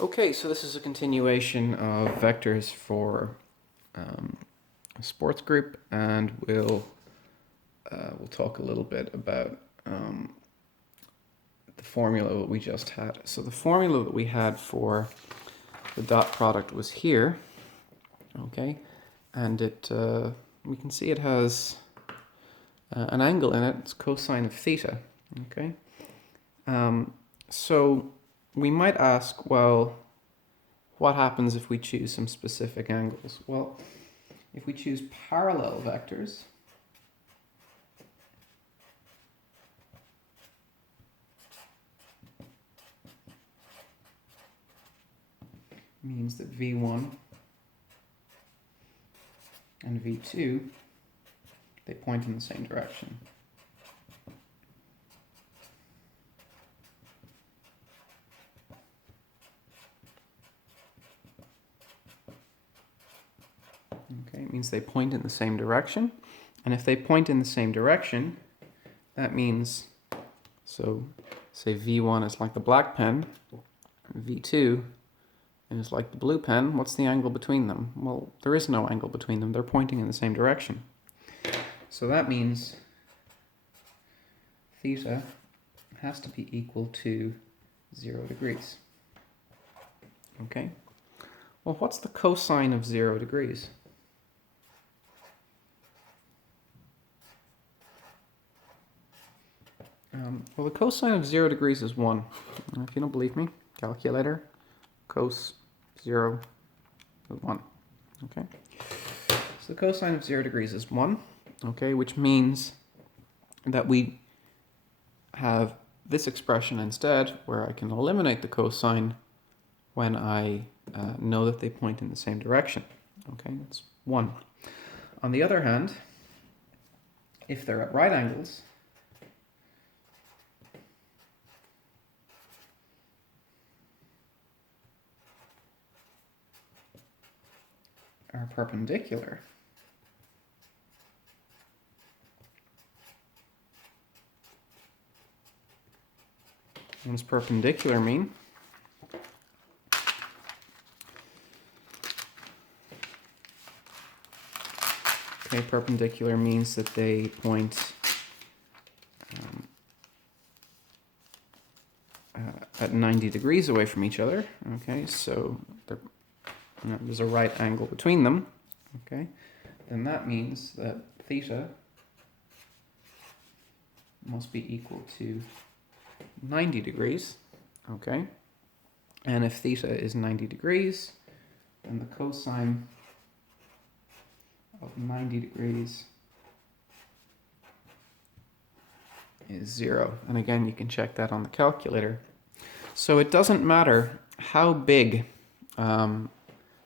Okay, so this is a continuation of vectors for a sports group, and we'll talk a little bit about the formula that we just had. So the formula that we had for the dot product was here, okay, and we can see it has an angle in it. It's cosine of theta, okay. So we might ask, well, what happens if we choose some specific angles? Well, if we choose parallel vectors, means that V1 and V2, they point in the same direction. Okay, it means they point in the same direction. And if they point in the same direction, that means, so say V1 is like the black pen, V2 is like the blue pen. What's the angle between them? Well, there is no angle between them. They're pointing in the same direction. So that means theta has to be equal to 0 degrees. Okay? Well, what's the cosine of 0 degrees? Well, the cosine of 0 degrees is 1. If you don't believe me, calculator, cos 0 is 1. Okay? So the cosine of 0 degrees is 1, okay, which means that we have this expression instead, where I can eliminate the cosine when I know that they point in the same direction. Okay, it's 1. On the other hand, if they're at right angles, are perpendicular, what does perpendicular mean? Okay, perpendicular means that they point at 90 degrees away from each other. Okay, so there's a right angle between them. Okay, then that means that theta must be equal to 90 degrees. Okay, and if theta is 90 degrees, then the cosine of 90 degrees is 0. And again, you can check that on the calculator. So it doesn't matter how big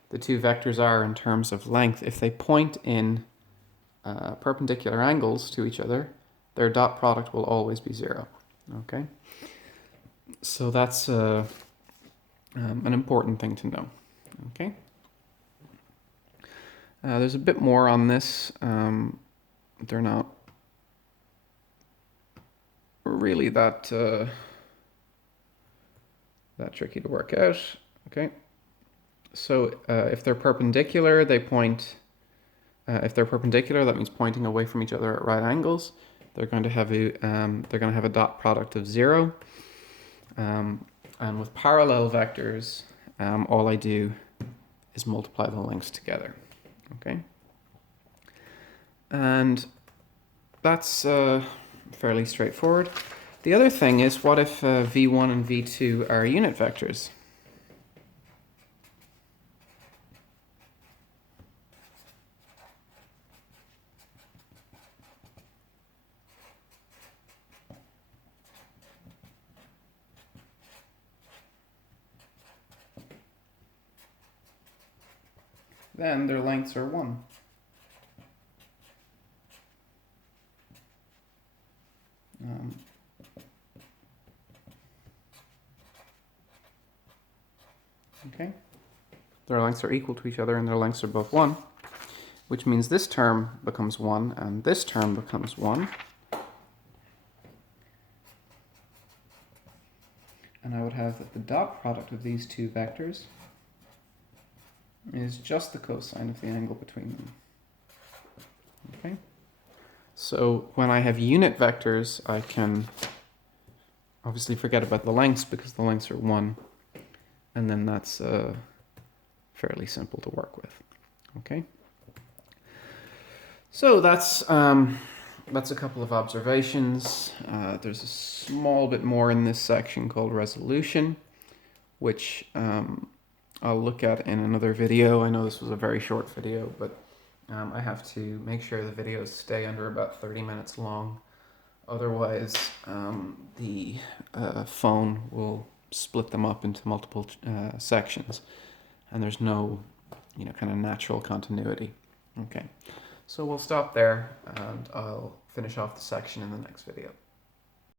the two vectors are in terms of length. If they point in perpendicular angles to each other, their dot product will always be 0. Okay? So that's an important thing to know. Okay? There's a bit more on this. They're not really that tricky to work out. Okay, so if they're perpendicular, they point. If they're perpendicular, that means pointing away from each other at right angles. They're going to have a dot product of 0. And with parallel vectors, all I do is multiply the lengths together. Okay, and that's fairly straightforward. The other thing is, what if V1 and V2 are unit vectors? Then their lengths are 1. Okay, their lengths are equal to each other and their lengths are both 1, which means this term becomes 1 and this term becomes 1. And I would have realize that the dot product of these two vectors is just the cosine of the angle between them. Okay? So when I have unit vectors, I can obviously forget about the lengths because the lengths are 1. And then that's fairly simple to work with. Okay? So that's a couple of observations. There's a small bit more in this section called resolution, which I'll look at in another video. I know this was a very short video, but I have to make sure the videos stay under about 30 minutes long. Otherwise, the phone will split them up into multiple sections, and there's no, kind of natural continuity. Okay, so we'll stop there, and I'll finish off the section in the next video.